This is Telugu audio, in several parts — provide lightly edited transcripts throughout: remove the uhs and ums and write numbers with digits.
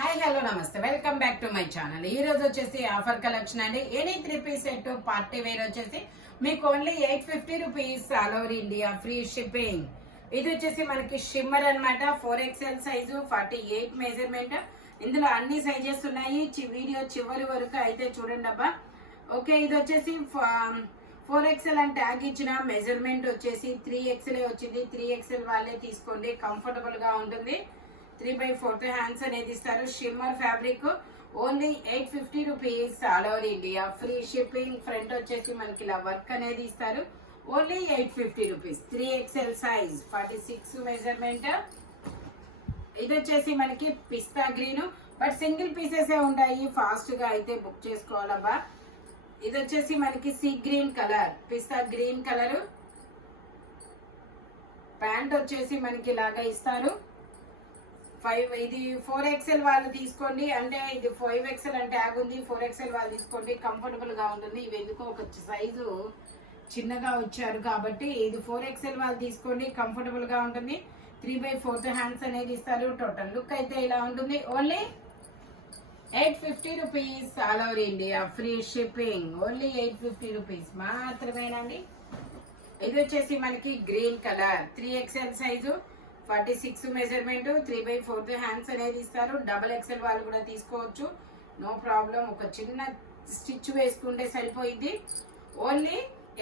హాయ్ హలో నమస్తే welcome back to my channel. ఈ రోజు వచ్చేసి ఆఫర్ కలెక్షన్ అండి. Any 3 piece set party wear వచ్చేసి మీకు only 850 rupees all over India free shipping. ఇది వచ్చేసి మనకి షిమ్మర్ అన్నమాట. 4XL size 48 measurement. ఇందులో అన్ని సైజెస్ ఉన్నాయి. వీడియో చివరి వరకు అయితే చూడండి అబ్బా. ఓకే, ఇది వచ్చేసి 4XL అని ట్యాగ్ ఇచ్చిన మెజర్మెంట్ వచ్చేసి 3XL వచ్చింది. 3XL వాళ్ళే తీసుకోండి, కంఫర్టబుల్ గా ఉంటుంది. 3/4 హ్యాండ్స్ అనేది ఇస్తారు. Shimmer fabric only 850 rupees all over India free shipping. Front వచ్చేసి మనకి ఇలా వర్క్ అనేది ఇస్తారు. Only 850 rupees. 3XL size 46 measurement. ఇది వచ్చేసి మనకి పిస్తా గ్రీన్, బట్ సింగిల్ పీసెస్ ఉంటాయి. ఫాస్ట్ గా అయితే బుక్ చేసుకోవాలబ్బా. ఇది వచ్చేసి మనకి సీ గ్రీన్ కలర్, పిస్తా గ్రీన్ కలర్. ప్యాంట్ వచ్చేసి మనకి ఇలాగా ఇస్తారు. ఇది 4XL వాళ్ళు తీసుకోండి, అంటే ఇది 5XL అంటే ట్యాగ్ ఉంది. 4XL వాళ్ళు తీసుకోండి, కంఫర్టబుల్ గా ఉంటుంది. ఇవి ఎందుకో ఒక సైజు చిన్నగా వచ్చారు కాబట్టి ఇది 4XL వాళ్ళు తీసుకోండి, కంఫర్టబుల్ గా ఉంటుంది. 3/4 హ్యాండ్స్ అనేది ఇస్తారు. టోటల్ లుక్ అయితే ఇలా ఉంటుంది. Only 850 rupees all over India free shipping. Only 850 rupees మాత్రమేనండి. ఇది వచ్చేసి మనకి green colour, 3XL size 46 measurement. 3/4 hands అనేది ఇస్తారు. XXL వాళ్ళు కూడా తీసుకోవచ్చు, నో ప్రాబ్లం. ఒక చిన్న స్టిచ్ వేసుకుంటే సరిపోయింది. Only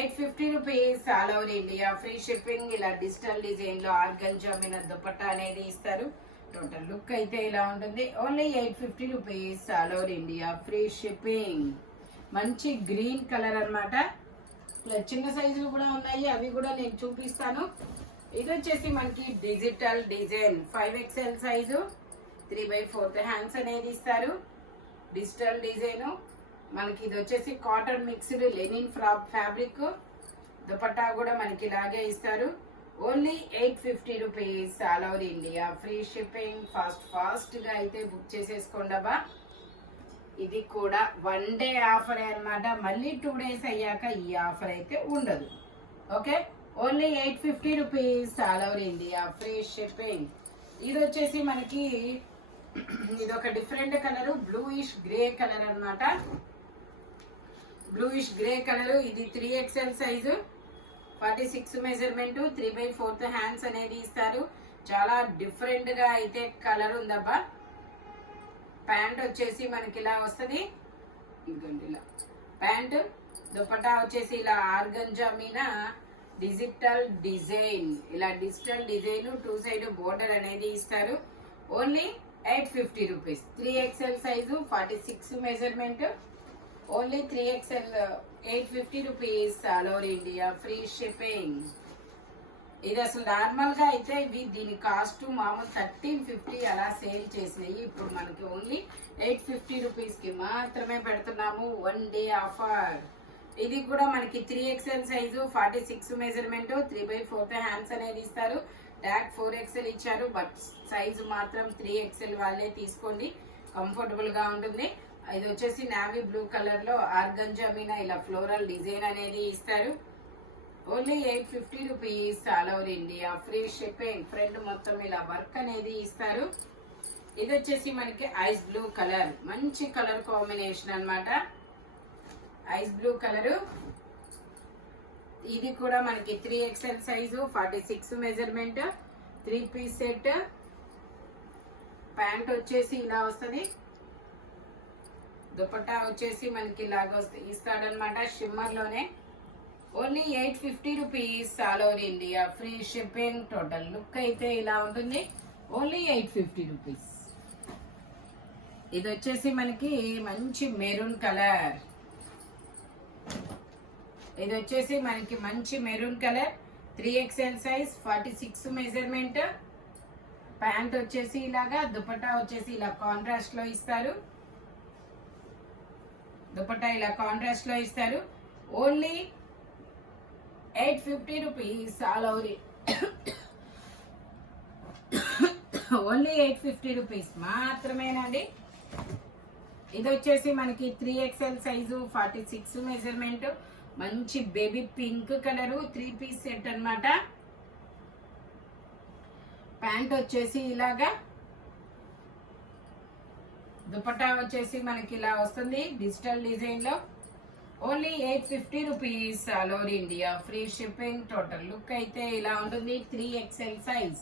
850 rupees all over India free shipping. ఇలా డిజిటల్ డిజైన్ లో ఆర్గంజా మీద దుపట్టా అనేది ఇస్తారు. టోటల్ లుక్ అయితే ఇలా ఉంటుంది. Only 850 rupees all over India free shipping. మంచి గ్రీన్ కలర్ అన్నమాట. చిన్న సైజులు కూడా ఉన్నాయి, అవి కూడా నేను చూపిస్తాను. ఇది వచ్చేసి మనకి digital design 5XL size 3/4 hands అనేది ఇస్తారు. డిజిటల్ డిజైన్ మనకి. ఇది వచ్చేసి cotton mixed linen fabric. Dupatta కూడా మనకి ఇలాగే ఇస్తారు. Only 850 rupees all over India free shipping. Fast గా అయితే బుక్ చేసేసుకోండి అబ్బా. ఇది కూడా 1 డే ఆఫర్ అన్నమాట. మళ్ళీ 2 డేస్ అయ్యాక ఈ ఆఫర్ అయితే ఉండదు. Okay, only 850 rupees all over India free shipping. ఇది వచ్చేసి మనకి ఇది ఒక different colour, bluish grey colour అన్నమాట. Bluish grey colour. ఇది 3XL సైజు 46 మెజర్మెంట్. 3/4 హ్యాండ్స్ అనేది ఇస్తారు. చాలా డిఫరెంట్ గా అయితే కలర్ ఉందబ్బా. ప్యాంట్ వచ్చేసి మనకి ఇలా వస్తుంది. ఇదిగోండి ఇలా ప్యాంట్. దుపట్టా వచ్చేసి ఇలా ఆర్గంజా మీద డిజిటల్ డిజైన్, ఇలా డిజిటల్ డిజైన్ 2 సైడ్ బోర్డర్ అనేది ఇస్తారు. Only 850 rupees. 3XL size 46 measurement. Only 3XL 850 rupees all over India free shipping. ఇది అసలు నార్మల్ గా అయితే దీని కాస్ట్ మామూలు 1350 అలా సేల్ చేసినాయి. ఇప్పుడు మనకి ఓన్లీ 850 రూపీస్ కి మాత్రమే పెడుతున్నాము. 1 డే ఆఫర్. ఇది కూడా మనకి 3XL సైజు 46 మెజర్మెంట్. 3/4 హ్యాండ్స్ అనేది ఇస్తారు. ట్యాగ్ 4XL ఇచ్చారు, బట్ సైజు మాత్రం 3XL వాళ్ళే తీసుకోండి, కంఫర్టబుల్ గా ఉంటుంది. ఇది వచ్చేసి నావీ బ్లూ కలర్ లో ఆర్గంజా మీద ఇలా ఫ్లోరల్ డిజైన్ అనేది ఇస్తారు. Only 850 rupees all over India free shipping. Front మొత్తం ఇలా వర్క్ అనేది ఇస్తారు. ఇది వచ్చేసి మనకి ఐస్ బ్లూ కలర్, మంచి కలర్ కాంబినేషన్ అన్నమాట. Ice blue colour. ఇది కూడా మనకి 3XL size 46 measurement. 3 piece set. Pant వచ్చేసి ఇలా వస్తుంది. దుపట్టా వచ్చేసి మనకి ఇలాగ ఇస్తాడనమాట షిమ్మర్ లోనే. Only 850 rupees all over India free shipping. Total look అయితే ఇలా ఉంటుంది. Only 850 rupees. ఇది వచ్చేసి మనకి మంచి మెరూన్ కలర్. ఇది వచ్చేసి మనకి మంచి maroon colour. 3XL size 46 measurement. Pant వచ్చేసి ఇలాగా, దుపట్టా వచ్చేసి ఇలా కాంట్రాస్ట్ లో ఇస్తారు. దుపట్టా ఇలా కాంట్రాస్ట్ లో ఇస్తారు. Only 850 rupees all over. Only 850 rupees మాత్రమేనండి. ఇది వచ్చేసి మనకి 3XL సైజు 46 మెజర్మెంట్. మంచి baby pink colour. 3 piece set అన్నమాట. ప్యాంట్ వచ్చేసి ఇలాగా దుపట్టా వచ్చేసి మనకి ఇలా వస్తుంది డిజిటల్ డిజైన్ లో. Only 850 rupees all over India, free shipping. Total look అయితే ఇలా ఉంటుంది. 3XL size,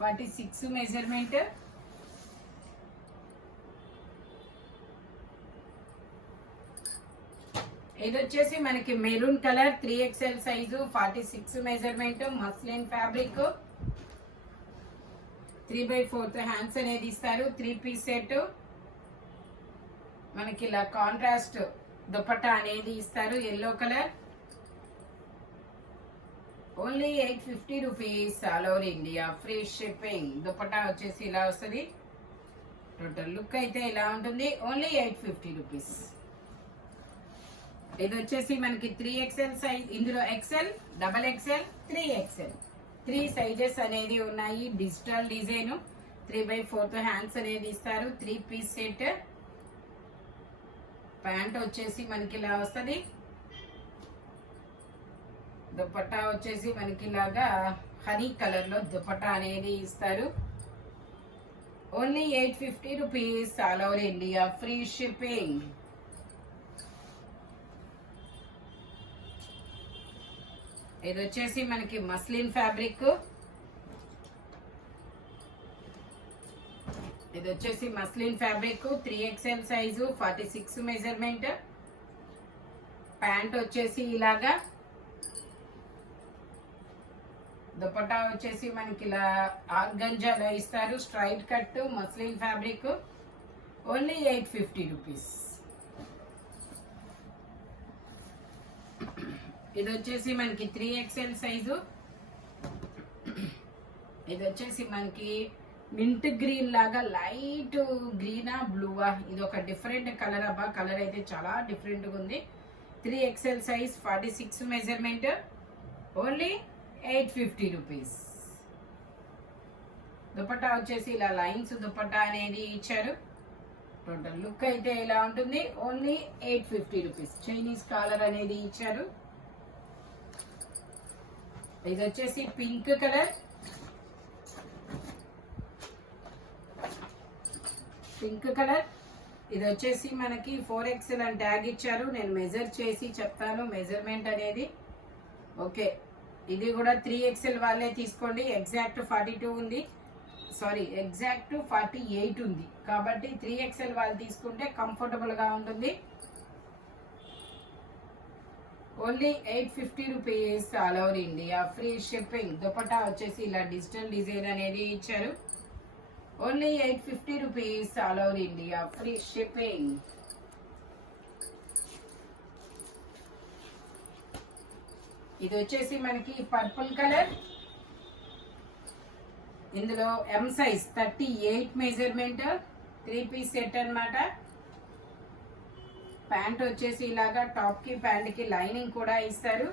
46 measurement. ఇది వచ్చేసి మనకి maroon colour, 3XL size, 46 measurement, muslin fabric. 3/4 hands అనేది ఇస్తారు. 3 పీస్ సెట్. మనకి ఇలా కాంట్రాస్ట్ దుపట్టా అనేది ఇస్తారు, yellow colour. Only 850 rupees all over India, free shipping. Dupatta వచ్చేసి ఇలా వస్తుంది. టోటల్ లుక్ అయితే ఇలా ఉంటుంది. Only 850 rupees. ఇది వచ్చేసి మనకి 3XL సైజ్. ఇందులో XL, XXL, 3XL 3 సైజెస్ అనేది ఉన్నాయి. డిజిటల్ డిజైన్, 3/4 హ్యాండ్స్ అనేది ఇస్తారు. 3 పీస్ సెట్. ప్యాంట్ వచ్చేసి మనకి ఇలా వస్తుంది. దుపట్టా వచ్చేసి మనకి ఇలాగా హనీ కలర్ లో దుపట్టా అనేది ఇస్తారు. Only 850 rupees all over India, free shipping. ఇది వచ్చేసి మనకి మస్లిన్ ఫ్యాబ్రిక్. ఇది వచ్చేసి muslin fabric, 3XL size, 46 measurement. Pant వచ్చేసి ఇలాగా. దుపట్టా వచ్చేసి మనకి ఇలా ఆర్గంజాలో ఇస్తారు. Straight cut, muslin fabric. Only 850 rupees. ఇది వచ్చేసి మనకి 3XL సైజు. ఇది వచ్చేసి మనకి మింట్ గ్రీన్ లాగా, లైట్ గ్రీనా బ్లూవా, ఇది ఒక డిఫరెంట్ కలర్ అబ్బా. కలర్ అయితే చాలా డిఫరెంట్ గా ఉంది. 3XL size, 46 measurement. Only 850 rupees. Dupatta వచ్చేసి ఇలా లైన్స్ దుపట్టా అనేది ఇచ్చారు. టోటల్ లుక్ అయితే ఇలా ఉంటుంది. Only 850 rupees. చైనీస్ కాలర్ అనేది ఇచ్చారు. ఇది వచ్చేసి పింక్ కలర్. ఇది వచ్చేసి మనకి 4XL అని ట్యాగ్ ఇచ్చారు. నేను మెజర్ చేసి చెప్తాను మెజర్మెంట్ అనేది. ఓకే, ఇది కూడా 3XL వాళ్ళే తీసుకోండి. ఎగ్జాక్ట్ 42 ఉంది, సారీ ఎగ్జాక్ట్ 48 ఉంది. కాబట్టి 3XL వాళ్ళు తీసుకుంటే కంఫర్టబుల్ గా ఉంటుంది. Only 850 rupees all over India, free shipping. Dupatta వచ్చేసి ఇలా డిజిటల్ డిజైన్ అనేది ఇచ్చారు. Only 850 rupees all over India, free shipping. ఇది వచ్చేసి మనకి పర్పుల్ కలర్. ఇందులో M size, 38 measurement, 3 piece set అన్నమాట. ప్యాంట్ వచ్చేసి ఇలాగా టాప్ కి ప్యాంట్ కి లైనింగ్ కూడా ఇస్తారు.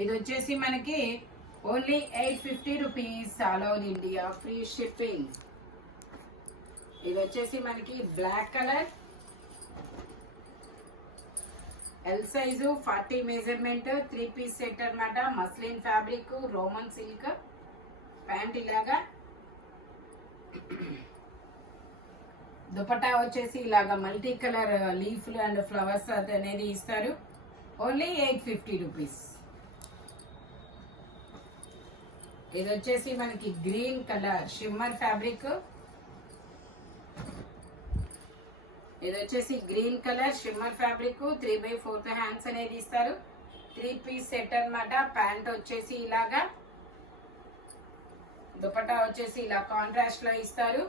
ఇది వచ్చేసి మనకి only 850 rupees all over India, free shipping. ఇది వచ్చేసి మనకి black colour, L size, 40 measurement, 3 piece set అన్నమాట. Muslin fabric, Roman silk. Pant ఇలాగా. దుపట్టా వచ్చేసి ఇలాగా మల్టీ కలర్ లీఫ్లు అండ్ ఫ్లవర్స్ అనేది ఇస్తారు. Only 850 rupees. ఇది వచ్చేసి మనకి గ్రీన్ కలర్ షిమ్మర్ ఫ్యాబ్రిక్. ఇది వచ్చేసి green colour shimmer fabric, 3/4 hands అనేది ఇస్తారు. 3 పీస్ సెట్ అన్నమాట. ప్యాంట్ వచ్చేసి ఇలాగా. దుపట్టా వచ్చేసి ఇలా కాంట్రాస్ట్ లో ఇస్తారు.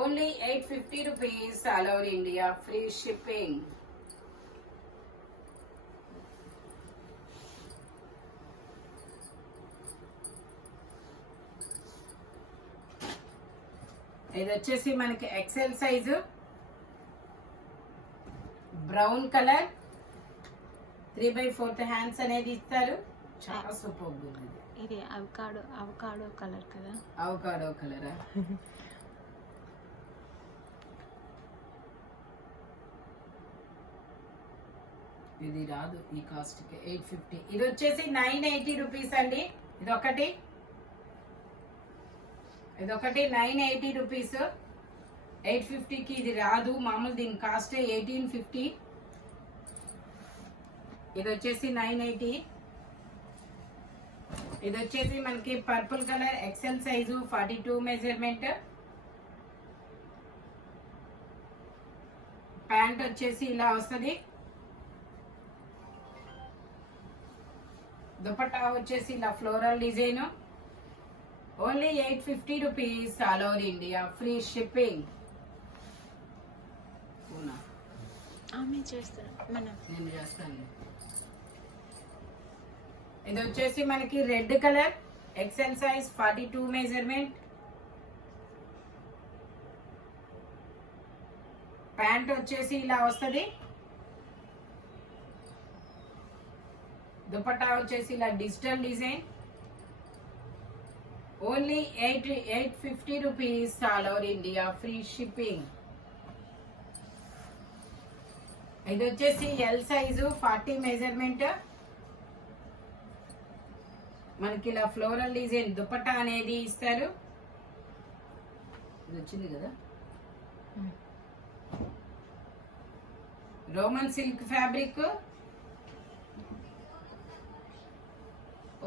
Only 850 rupees all over India, free shipping. ఇది వచ్చేసి మనకి XL size, brown colour, 3/4 hands అనేది ఇస్తారు. చాలా సూపర్ ఉంది. ఇది అవకాడో కలర్ కదా. అవకాడో కలరా? ఇది రాదు ఈ కాస్ట్ కి. 850. ఇది వచ్చేసి 980 రూపీస్ అండి. ఇది ఒకటి. ఇదొకటి 980 రూపీస్. 850కి ఇది రాదు, మామూలు దీని కాస్ట్ 1850. ఇది వచ్చేసి 980. ఇది వచ్చేసి మనకి purple colour XL size 42 measurement. Pant వచ్చేసి ఇలా వస్తుంది. దుపట్టా వచ్చేసి ఇలా floral design. Only 850 rupees, all over India, free shipping. ఆమె చేస్తారు, నేను చేస్తాను. ఇది వచ్చేసి మనకి red colour XL size 42 measurement. Pant వచ్చేసి ఇలా వస్తుంది. దుపట్టా వచ్చేసి ఇలా digital design. Only 850 rupees, all over India, free shipping. ఇది వచ్చేసి ఎల్ సైజు 40 మెజర్మెంట్. మనకి ఇలా ఫ్లోరల్ డిజైన్ దుపట్టా అనేది ఇస్తారు. ఇది వచ్చింది కదా, Roman silk fabric.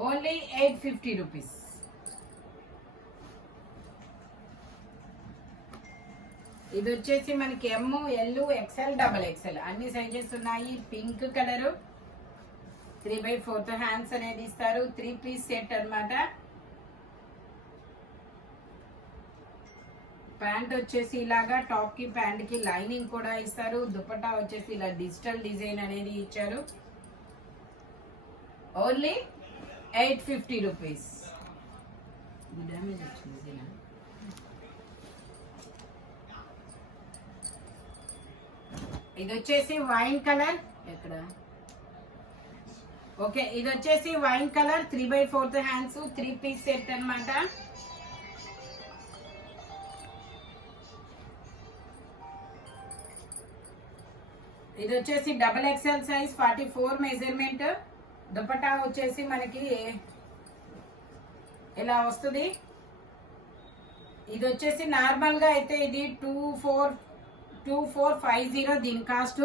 Only 850 rupees. ఇది వచ్చేసి మనకి ఎమ్, ఎల్, ఎక్స్ఎల్, డబల్ ఎక్స్ఎల్ అన్ని సైజెస్ ఉన్నాయి. పింక్ కలరు, 3/4 హ్యాండ్స్ అనేది ఇస్తారు. 3 పీస్ సెట్ అన్నమాట. ప్యాంట్ వచ్చేసి ఇలాగా టాప్ కి ప్యాంట్ కి లైనింగ్ కూడా ఇస్తారు. దుపట్టా వచ్చేసి ఇలా డిజిటల్ డిజైన్ అనేది ఇచ్చారు. Only 850 rupees. డ్యామేజ్ వచ్చింది. ఇది వచ్చేసి వైన్ కలర్. ఎక్కడ? ఓకే, ఇది వచ్చేసి wine colour 3/4 hands, 3 piece set అన్నమాట. ఇది వచ్చేసి double XL size 44 measurement. Dupatta వచ్చేసి మనకి ఇలా వస్తుంది. ఇది వచ్చేసి నార్మల్ గా అయితే ఇది 2450 దీని కాస్ట్.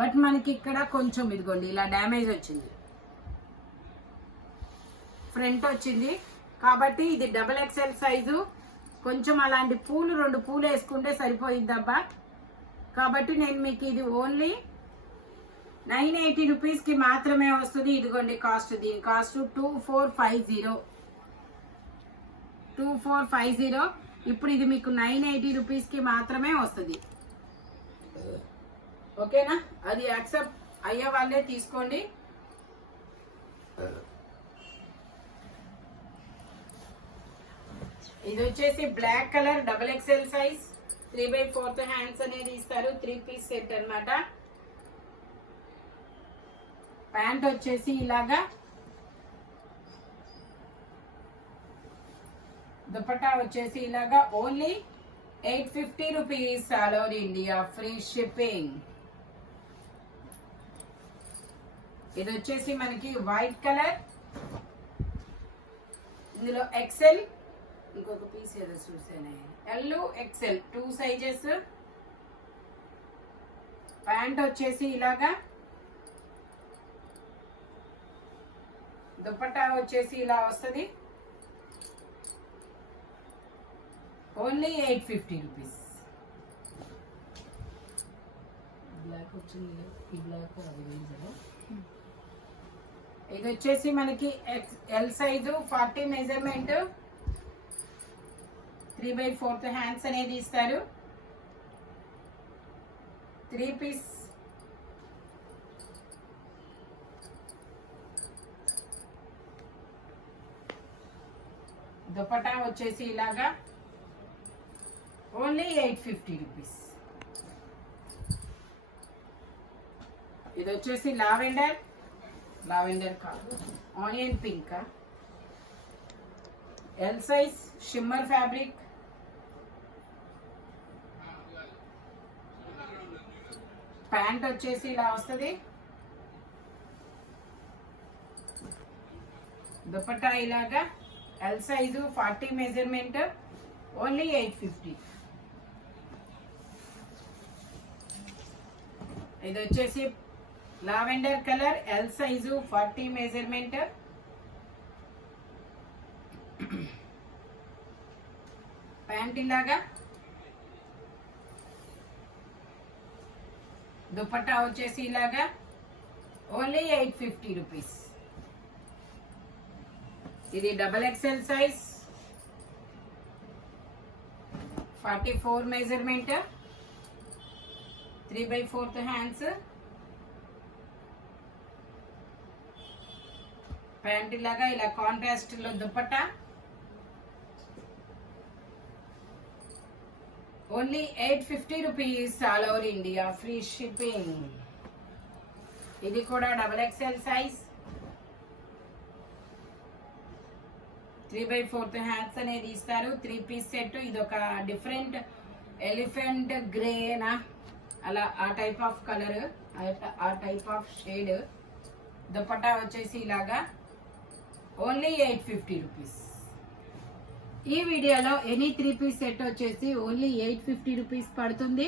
బట్ మనకి ఇక్కడ కొంచెం ఇదిగోండి ఇలా డ్యామేజ్ వచ్చింది, ఫ్రంట్ వచ్చింది కాబట్టి ఇది డబల్ ఎక్స్ఎల్ సైజు. కొంచెం అలాంటి పూలు 2 పూలు వేసుకుంటే సరిపోయిద్దబ్బా. కాబట్టి నేను మీకు ఇది ఓన్లీ 980 రూపీస్కి మాత్రమే వస్తుంది. ఇదిగోండి కాస్ట్, దీని కాస్ట్ 2450. ఇప్పుడు ఇది మీకు 980 రూపీస్కి మాత్రమే వస్తుంది. ఓకేనా? అది యాక్సెప్ట్ అయ్యే వాళ్ళే తీసుకోండి. ఇది వచ్చేసి black colour double XL size 3/4 hands అనేది ఇస్తారు. 3 పీస్ సెట్ అన్నమాట. ప్యాంట్ వచ్చేసి ఇలాగా, దుపట్టా వచ్చేసి ఇలాగా. Only 850 rupees, all over India, free shipping. ఇది వచ్చేసి మనకి వైట్ కలర్. ఇందులో ఎక్సెల్, ఇంకొక పీస్ ఏదో చూసానే, ఎల్, ఎక్సెల్ 2 సైజెస్. ప్యాంట్ వచ్చేసి ఇలాగా, దుపట్టా వచ్చేసి ఇలా వస్తుంది. Only 850 rupees. బ్లాక్ వచ్చింది, ఈ బ్లాక్ అది వేయించదు. ఇది వచ్చేసి మనకి ఎల్ సైజు 40 మెజర్మెంట్. 3/4 హ్యాండ్స్ అనేది ఇస్తారు. 3 పీస్. దుపట్టా వచ్చేసి ఇలాగా. Only 850 rupees. ఇది వచ్చేసి లావెండర్ కాదు, onion pink, L size shimmer fabric. Pant వచ్చేసి ఇలా వస్తుంది. దుపట్టా ఇలాగా ఎల్ సైజు 40 మెజర్మెంట్. ఓన్లీ 850. ఇది వచ్చేసి lavender colour, L size, 40 measurement. Pant ఇలాగా, దుపట్టా వచ్చేసి ఇలాగా ఓన్లీ 850 రూపీస్. ఇది double XL size, 44 measurement, 3/4 hands. Pant ఇలాగా, ఇలా కాంట్రాస్ట్ లో dupatta. Only 850 rupees, all over India free shipping. ఇది కూడా డబల్ ఎక్సెల్ సైజ్, 3/4 హ్యాండ్స్ అనేది ఇస్తారు. 3 పీస్ సెట్. ఇది ఒక డిఫరెంట్ ఎలిఫెంట్ గ్రేనా, అలా ఆ టైప్ ఆఫ్ కలర్, ఆ టైప్ ఆఫ్ షేడ్. దుపట్టా వచ్చేసి ఇలాగా ఓన్లీ 850 రూపీస్. ఈ వీడియోలో ఎనీ 3 పీస్ సెట్ వచ్చేసి ఓన్లీ 850 రూపీస్ పడుతుంది.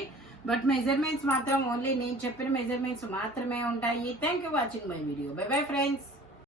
బట్ మెజర్మెంట్స్ మాత్రం ఓన్లీ నేను చెప్పిన మెజర్మెంట్స్ మాత్రమే ఉంటాయి. Thank you watching my video. By bye friends.